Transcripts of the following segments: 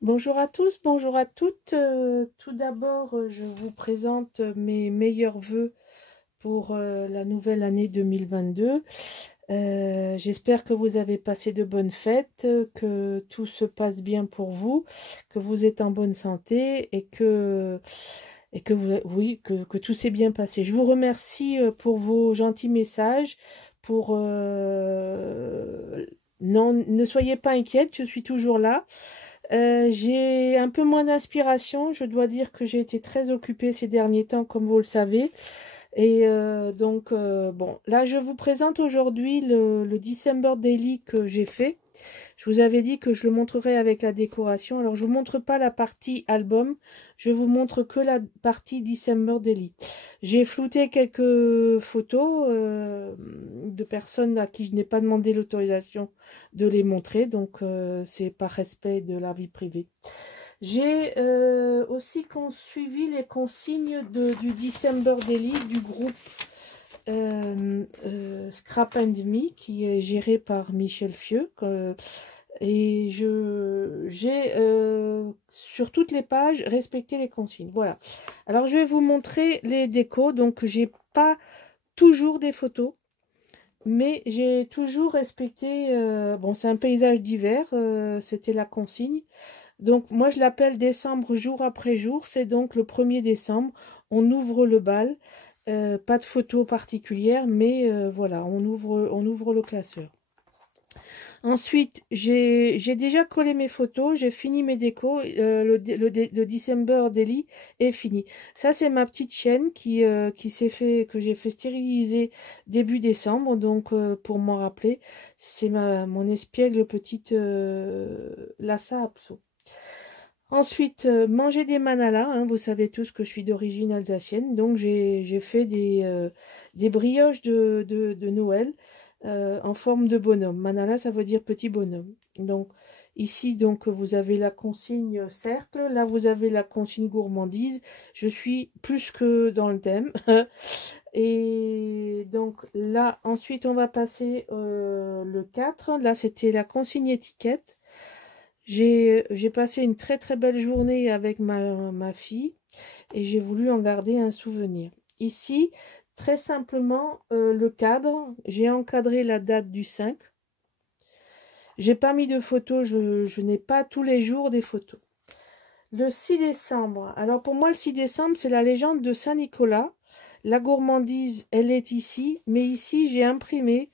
Bonjour à tous, bonjour à toutes. Tout d'abord, je vous présente mes meilleurs vœux pour la nouvelle année 2022. J'espère que vous avez passé de bonnes fêtes, que tout se passe bien pour vous, que vous êtes en bonne santé et que oui, que tout s'est bien passé. Je vous remercie pour vos gentils messages, pour non, ne soyez pas inquiète, je suis toujours là. J'ai un peu moins d'inspiration. Je dois dire que j'ai été très occupée ces derniers temps, comme vous le savez. Et bon, là, je vous présente aujourd'hui le December Daily que j'ai fait. Je vous avais dit que je le montrerai avec la décoration. Alors, je ne vous montre pas la partie album. Je vous montre que la partie December Daily. J'ai flouté quelques photos de personnes à qui je n'ai pas demandé l'autorisation de les montrer. Donc, c'est par respect de la vie privée. J'ai aussi suivi les consignes du December Daily du groupe Scrap and Me qui est géré par Michel Fieux. Et j'ai sur toutes les pages respecté les consignes. Voilà. Alors je vais vous montrer les décos. Donc j'ai pas toujours des photos, mais j'ai toujours respecté. Bon, c'est un paysage d'hiver. C'était la consigne. Donc moi je l'appelle décembre jour après jour. C'est donc le 1er décembre. On ouvre le bal. Pas de photos particulières, mais voilà, on ouvre le classeur. Ensuite, j'ai déjà collé mes photos, j'ai fini mes décos, le December Daily est fini. Ça, c'est ma petite chienne qui s'est fait, que j'ai fait stériliser début décembre, donc pour m'en rappeler, c'est mon espiègle petite Lhasa Apso. Ensuite, manger des manalas, hein, vous savez tous que je suis d'origine alsacienne, donc j'ai fait des brioches de Noël en forme de bonhomme. Manala, ça veut dire petit bonhomme. Donc ici, donc vous avez la consigne cercle, là vous avez la consigne gourmandise. Je suis plus que dans le thème. Et donc là, ensuite on va passer le 4. Là, c'était la consigne étiquette. J'ai passé une très très belle journée avec ma fille et j'ai voulu en garder un souvenir. Ici, très simplement, le cadre, j'ai encadré la date du 5. J'ai pas mis de photos, je n'ai pas tous les jours des photos. Le 6 décembre, alors pour moi le 6 décembre c'est la légende de Saint-Nicolas. La gourmandise, elle est ici, mais ici j'ai imprimé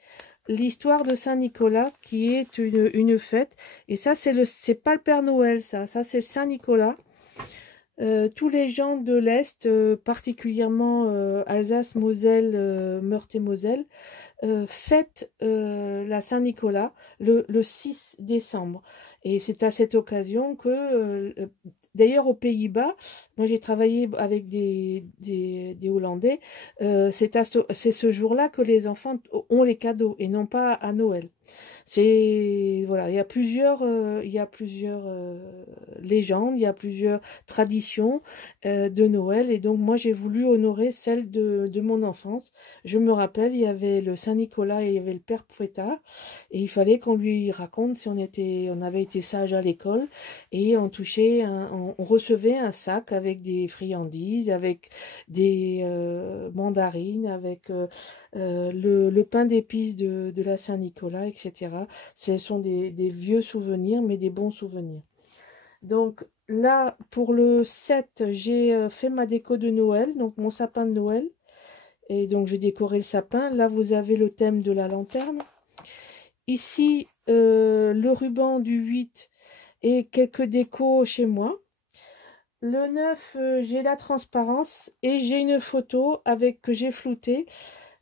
l'histoire de Saint-Nicolas qui est une fête. Et ça, c'est pas le Père Noël, ça c'est le Saint-Nicolas. Tous les gens de l'Est, particulièrement Alsace, Moselle, Meurthe-et-Moselle, fêtent la Saint-Nicolas le 6 décembre. Et c'est à cette occasion que, d'ailleurs aux Pays-Bas, moi j'ai travaillé avec des Hollandais, c'est ce jour-là que les enfants ont les cadeaux et non pas à Noël. C'est voilà, il y a plusieurs légendes, il y a plusieurs traditions de Noël et donc moi j'ai voulu honorer celle de mon enfance. Je me rappelle, il y avait le Saint-Nicolas et il y avait le Père Fouettard et il fallait qu'on lui raconte si on avait été sage à l'école et on recevait un sac avec des friandises, avec des mandarines, avec le pain d'épices de la Saint-Nicolas, etc. Ce sont des vieux souvenirs, mais des bons souvenirs. Donc là, pour le 7, j'ai fait ma déco de Noël, donc mon sapin de Noël. Et donc j'ai décoré le sapin. Là, vous avez le thème de la lanterne. Ici, le ruban du 8 et quelques décos chez moi. Le 9, j'ai la transparence et j'ai une photo que j'ai floutée.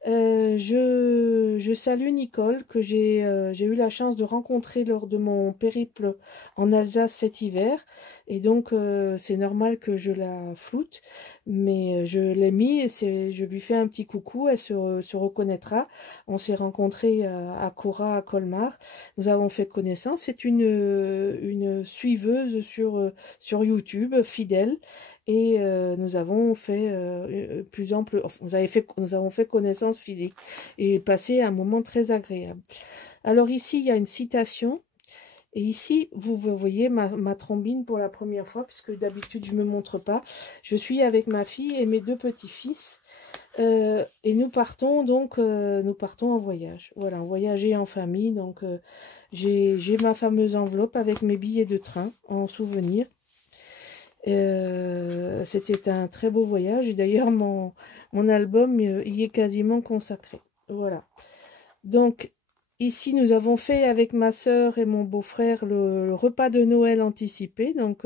Je salue Nicole que j'ai eu la chance de rencontrer lors de mon périple en Alsace cet hiver et donc c'est normal que je la floute mais je l'ai mis et je lui fais un petit coucou, elle se reconnaîtra. On s'est rencontrés à Cora à Colmar, nous avons fait connaissance, c'est une suiveuse sur YouTube fidèle et nous avons fait nous avons fait connaissance physique et passé un moment très agréable. Alors ici, il y a une citation Et ici, vous voyez ma trombine pour la première fois, puisque d'habitude, je ne me montre pas. Je suis avec ma fille et mes deux petits-fils. Et nous partons donc nous partons en voyage. Voilà, voyager en famille. Donc, j'ai ma fameuse enveloppe avec mes billets de train en souvenir. C'était un très beau voyage. Et d'ailleurs, mon album y est quasiment consacré. Voilà. Donc, ici, nous avons fait avec ma sœur et mon beau-frère le repas de Noël anticipé. Donc,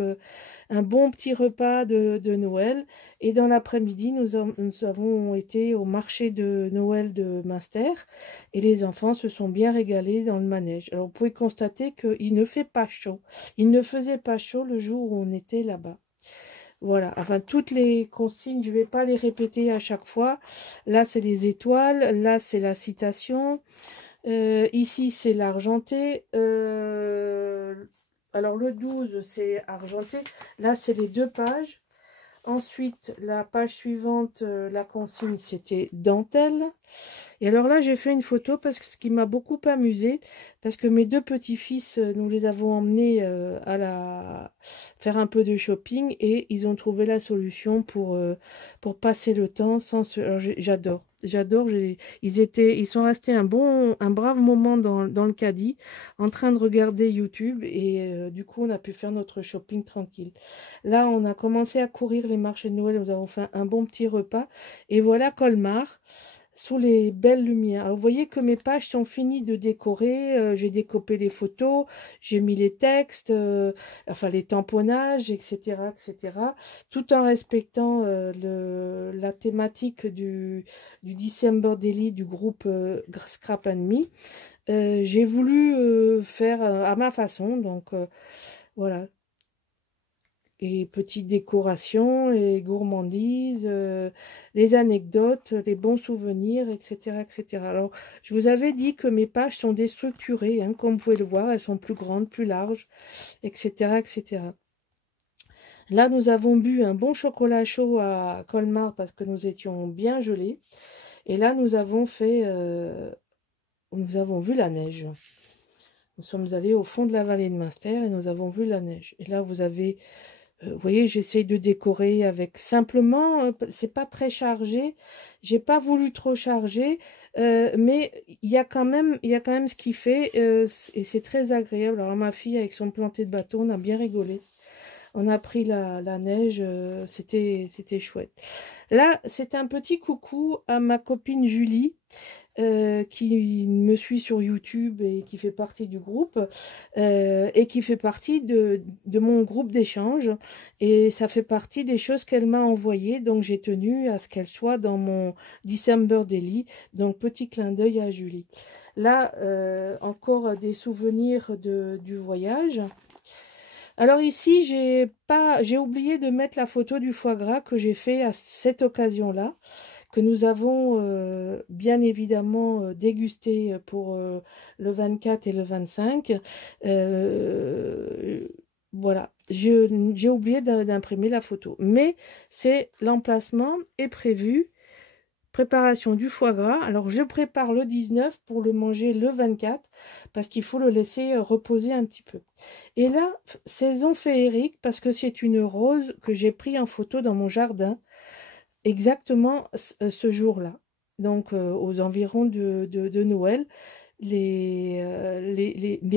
un bon petit repas de Noël. Et dans l'après-midi, nous avons été au marché de Noël de Münster. Et les enfants se sont bien régalés dans le manège. Alors, vous pouvez constater qu'il ne fait pas chaud. Il ne faisait pas chaud le jour où on était là-bas. Voilà, enfin toutes les consignes, je ne vais pas les répéter à chaque fois. Là, c'est les étoiles, là, c'est la citation. Ici, c'est l'argenté. Alors, le 12, c'est argenté. Là, c'est les 2 pages. Ensuite, la page suivante, la consigne, c'était dentelle. Et alors là, j'ai fait une photo parce que ce qui m'a beaucoup amusé, parce que mes deux petits-fils, nous les avons emmenés faire un peu de shopping et ils ont trouvé la solution pour passer le temps sans se... Alors j'adore, j'adore. Ils sont restés un brave moment dans le caddie, en train de regarder YouTube et du coup, on a pu faire notre shopping tranquille. Là, on a commencé à courir les marchés de Noël, nous avons fait un bon petit repas et voilà Colmar sous les belles lumières. Alors, vous voyez que mes pages sont finies de décorer. J'ai découpé les photos, j'ai mis les textes, enfin les tamponnages, etc., etc. Tout en respectant la thématique du December Daily du groupe Scrap and Me. J'ai voulu faire à ma façon, donc voilà. Et petites décorations, les gourmandises, les anecdotes, les bons souvenirs, etc., etc. Alors, je vous avais dit que mes pages sont déstructurées, hein, comme vous pouvez le voir, elles sont plus grandes, plus larges, etc., etc. Là, nous avons bu un bon chocolat chaud à Colmar parce que nous étions bien gelés. Et là, nous avons vu la neige. Nous sommes allés au fond de la vallée de Münster et nous avons vu la neige. Et là, vous voyez, j'essaye de décorer avec simplement, c'est pas très chargé. J'ai pas voulu trop charger, mais il y a quand même ce qui fait et c'est très agréable. Alors ma fille avec son planté de bâton, on a bien rigolé. On a pris la neige, c'était chouette. Là, c'est un petit coucou à ma copine Julie. Qui me suit sur YouTube et qui fait partie du groupe et qui fait partie de mon groupe d'échange et ça fait partie des choses qu'elle m'a envoyées, donc j'ai tenu à ce qu'elle soit dans mon December Daily, donc petit clin d'œil à Julie. Là, encore des souvenirs du voyage. Alors ici, j'ai oublié de mettre la photo du foie gras que j'ai fait à cette occasion-là, que nous avons bien évidemment dégusté pour le 24 et le 25. Voilà, j'ai oublié d'imprimer la photo. Mais l'emplacement est prévu. Préparation du foie gras. Alors, je prépare le 19 pour le manger le 24 parce qu'il faut le laisser reposer un petit peu. Et là, saison féerique parce que c'est une rose que j'ai pris en photo dans mon jardin exactement ce jour-là. Donc, aux environs de Noël, les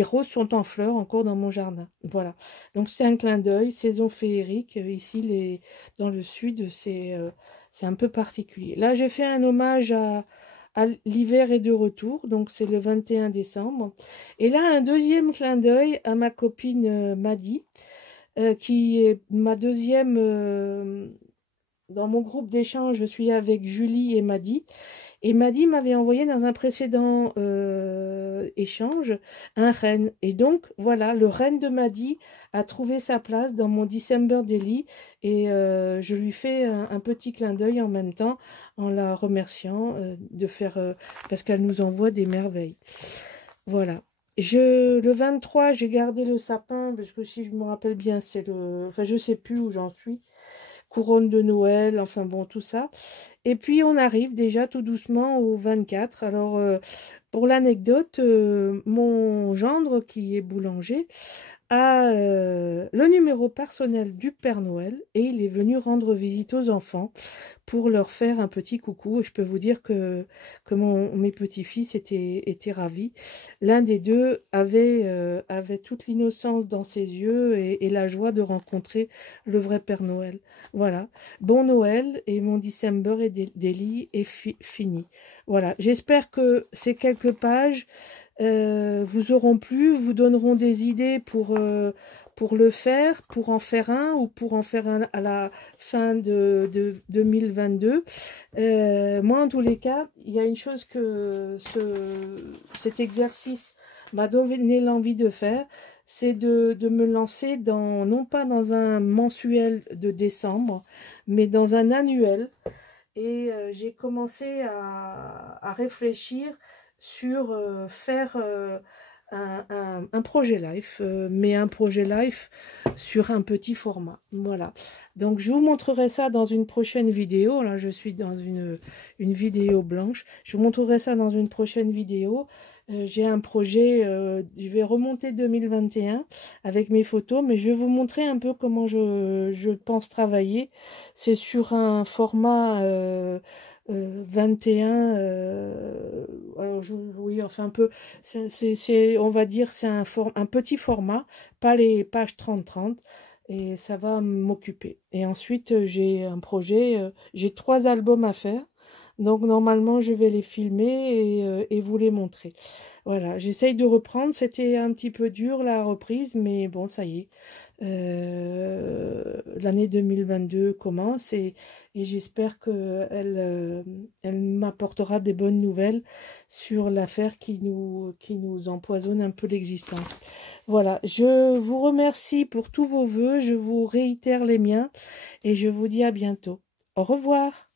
roses sont en fleurs encore dans mon jardin. Voilà. Donc, c'est un clin d'œil, saison féerique. Ici, dans le sud, c'est un peu particulier. Là, j'ai fait un hommage à l'hiver est de retour, donc c'est le 21 décembre. Et là, un deuxième clin d'œil à ma copine Maddy, qui est ma deuxième... dans mon groupe d'échange, je suis avec Julie et Maddy. Et Maddy m'avait envoyé dans un précédent échange un renne. Et donc, voilà, le renne de Maddy a trouvé sa place dans mon December Daily. Et je lui fais un petit clin d'œil en même temps, en la remerciant de faire... parce qu'elle nous envoie des merveilles. Voilà. Le 23, j'ai gardé le sapin, parce que si je me rappelle bien, c'est le... Enfin, je sais plus où j'en suis. couronne de Noël, enfin bon, tout ça. Et puis on arrive déjà tout doucement au 24. Alors pour l'anecdote, mon gendre qui est boulanger a le numéro personnel du Père Noël et il est venu rendre visite aux enfants pour leur faire un petit coucou. Et je peux vous dire que mes petits-fils étaient ravis. L'un des deux avait toute l'innocence dans ses yeux et la joie de rencontrer le vrai Père Noël. Voilà. Bon Noël et mon December et Daily est fini. Voilà. J'espère que ces quelques pages vous auront plu, vous donneront des idées pour le faire, pour en faire un ou pour en faire un à la fin de 2022. Moi, en tous les cas, il y a une chose que cet exercice m'a donné l'envie de faire, c'est de me lancer dans, non pas dans un mensuel de décembre, mais dans un annuel. Et j'ai commencé à réfléchir sur faire un projet live, mais un projet live sur un petit format. Voilà. Donc je vous montrerai ça dans une prochaine vidéo. Là, je suis dans une vidéo blanche. Je vous montrerai ça dans une prochaine vidéo. J'ai un projet, je vais remonter 2021 avec mes photos, mais je vais vous montrer un peu comment je pense travailler. C'est sur un format 21, alors oui, enfin un peu, on va dire, c'est un petit format, pas les pages 30-30, et ça va m'occuper. Et ensuite, j'ai un projet, j'ai 3 albums à faire, donc normalement, je vais les filmer et vous les montrer. Voilà, j'essaye de reprendre, c'était un petit peu dur la reprise, mais bon, ça y est. L'année 2022 commence et j'espère qu'elle elle m'apportera des bonnes nouvelles sur l'affaire qui nous empoisonne un peu l'existence. Voilà, je vous remercie pour tous vos vœux, je vous réitère les miens et je vous dis à bientôt. Au revoir.